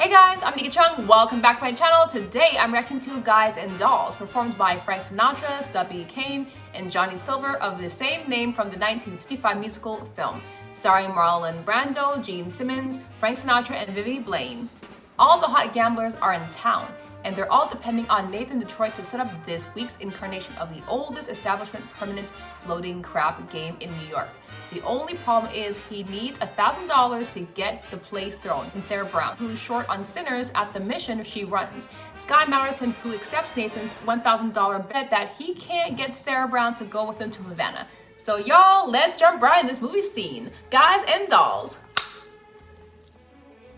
Hey guys, I'm Nika Chung. Welcome back to my channel. Today I'm reacting to Guys and Dolls, performed by Frank Sinatra, Stubby Kaye, and Johnny Silver of the same name from the 1955 musical film, starring Marlon Brando, Simmons, Frank Sinatra, and Vivian Blaine. All the hot gamblers are in town, and they're all depending on Nathan Detroit to set up this week's incarnation of the oldest establishment permanent floating crab game in New York. The only problem is he needs $1,000 to get the place thrown. And Sarah Brown, who's short on sinners at the mission she runs. Sky Masterson, who accepts Nathan's $1,000 bet that he can't get Sarah Brown to go with him to Havana. So y'all, let's jump right in this movie scene. Guys and Dolls.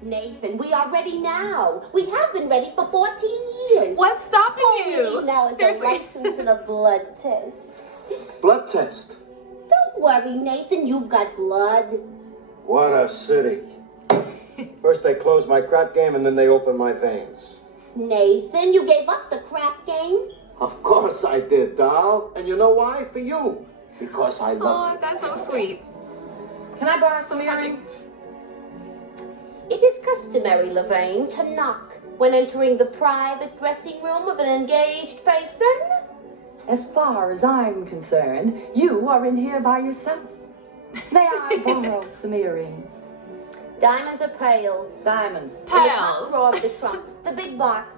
Nathan, we are ready now. We have been ready for 14 years. What's stopping you? Now it's a license and a blood test. Blood test? Don't worry, Nathan, you've got blood. What a city. First they close my crap game and then they open my veins. Nathan, you gave up the crap game? Of course I did, doll. And you know why? For you. Because I love you. Oh, that's so sweet. Can I borrow some earrings? It is customary, Lorraine, to knock when entering the private dressing room of an engaged person. As far as I'm concerned, you are in here by yourself. May I borrow some earrings? Diamonds or pearls? Diamonds. In the top drawer of the trunk, the big box.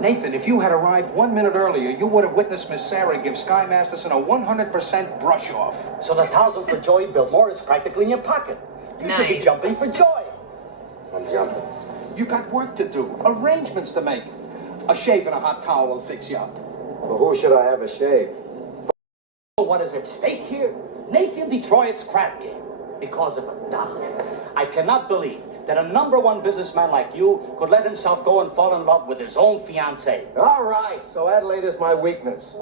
Nathan, if you had arrived 1 minute earlier, you would have witnessed Miss Sarah give Sky Masterson a 100% brush-off. So the $1,000 for Joey Biltmore is practically in your pocket. You should be jumping for joy. I'm jumping. You got work to do, arrangements to make. A shave and a hot towel will fix you up. For who should I have a shave? What is at stake here? Nathan Detroit's crap game. Because of a dollar. I cannot believe that a #1 businessman like you could let himself go and fall in love with his own fiancée. All right, so Adelaide is my weakness.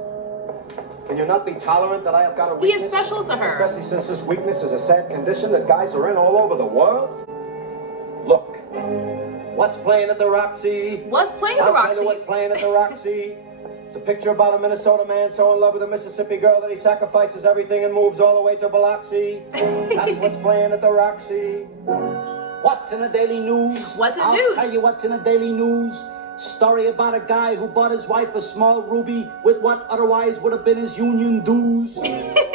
Can you not be tolerant that I have got a weakness? He is special to her. Especially since this weakness is a sad condition that guys are in all over the world? Look, what's playing at the Roxy? What's playing at the I'll tell Roxy? you what's playing at the Roxy. It's a picture about a Minnesota man so in love with a Mississippi girl that he sacrifices everything and moves all the way to Biloxi. That's what's playing at the Roxy. What's in the Daily News? What's in the I'll news? tell you what's in the Daily News. Story about a guy who bought his wife a small ruby with what otherwise would have been his union dues.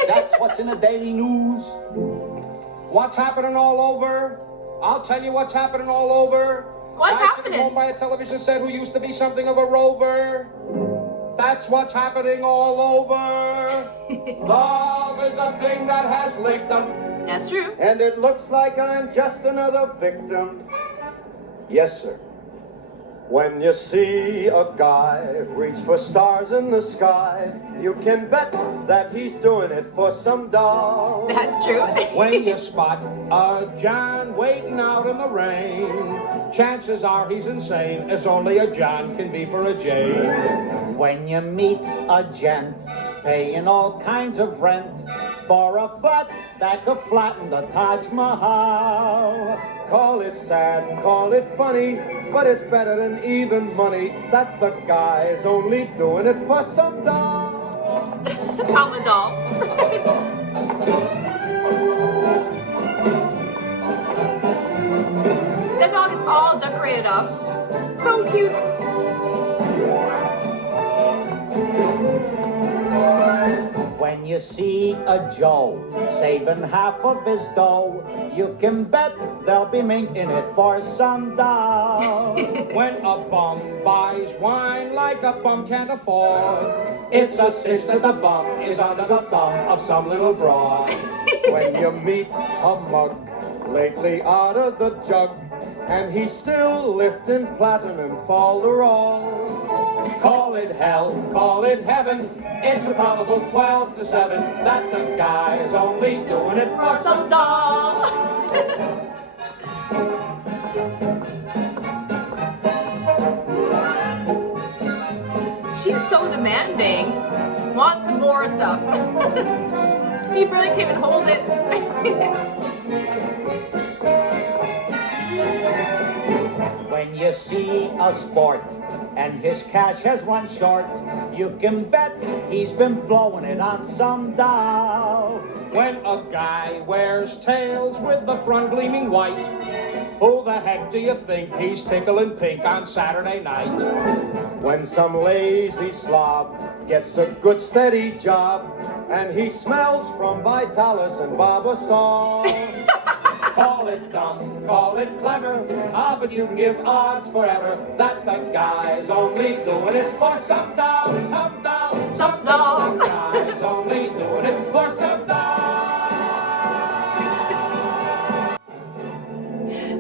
That's what's in the Daily News. What's happening all over? I'll tell you what's happening all over. What's Guy happening? sitting home by a television set who used to be something of a rover. That's what's happening all over. Love is a thing that has licked them. That's true. And it looks like I'm just another victim. Yes, sir. When you see a guy reach for stars in the sky, you can bet that he's doing it for some doll. That's true. When you spot a John waiting out in the rain, chances are he's insane, as only a John can be for a Jane. When you meet a gent paying all kinds of rent for a flat that could flatten the Taj Mahal. Call it sad, call it funny, but it's better than even money that the guy's only doing it for some doll. I'm a doll. The dog is all decorated up. So cute. When you see a Joe saving half of his dough, you can bet they'll be minking it for some doll. When a bum buys wine like a bum can't afford, it's a cinch that the bum is under the thumb of some little broad. When you meet a mug lately out of the jug, and he's still lifting platinum falderall. Call it hell, call it heaven, it's a probable 12 to 7 that the guy is only doing it for Some doll. She's so demanding. Wants more stuff. He really can't even hold it. When you see a sport and his cash has run short, you can bet he's been blowing it on some doll. When a guy wears tails with the front gleaming white, Who the heck do you think he's tickling pink on Saturday night? When some lazy slob gets a good steady job and he smells from Vitalis and Barbasol. Call it dumb, call it clever, but you can give odds forever that the guy's only doing it for some dough, some dough, Some dough. The guy's only doing it for some dough.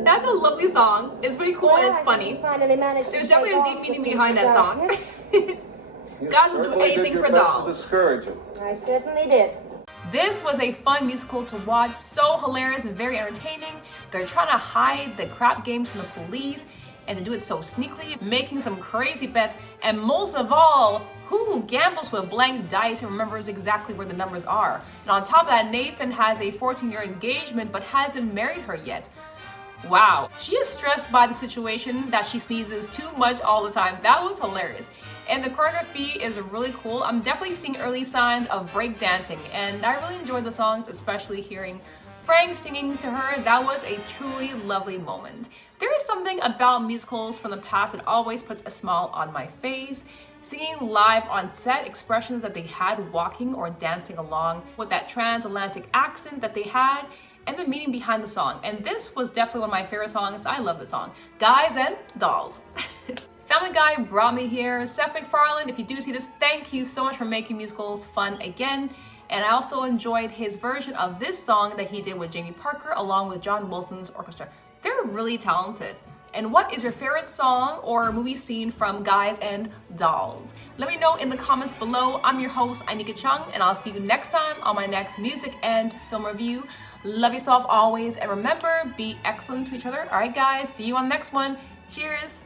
That's a lovely song. It's pretty cool and it's funny. Finally managed There's to definitely shake a off deep meaning the behind that song. You Guys will do certainly did anything your for best to dolls. discourage him. I certainly did. This was a fun musical to watch, so hilarious and very entertaining. They're trying to hide the crap games from the police and to do it so sneakily, making some crazy bets, and most of all, who gambles with blank dice and remembers exactly where the numbers are. And on top of that, Nathan has a 14-year engagement but hasn't married her yet. Wow, she is stressed by the situation that she sneezes too much all the time. That was hilarious. And the choreography is really cool. I'm definitely seeing early signs of break dancing, and I really enjoyed the songs, especially hearing Frank singing to her. That was a truly lovely moment. There is something about musicals from the past that always puts a smile on my face. Singing live on set, expressions that they had walking or dancing along with that transatlantic accent that they had, and the meaning behind the song. And this was definitely one of my favorite songs. I love the song. Guys and Dolls. Family Guy brought me here. Seth MacFarlane, if you do see this, thank you so much for making musicals fun again. And I also enjoyed his version of this song that he did with Jamie Parker along with John Wilson's orchestra. They're really talented. And what is your favorite song or movie scene from Guys and Dolls? Let me know in the comments below. I'm your host, Anika Chung, and I'll see you next time on my next music and film review. Love yourself always, and remember, be excellent to each other. All right, guys, see you on the next one. Cheers.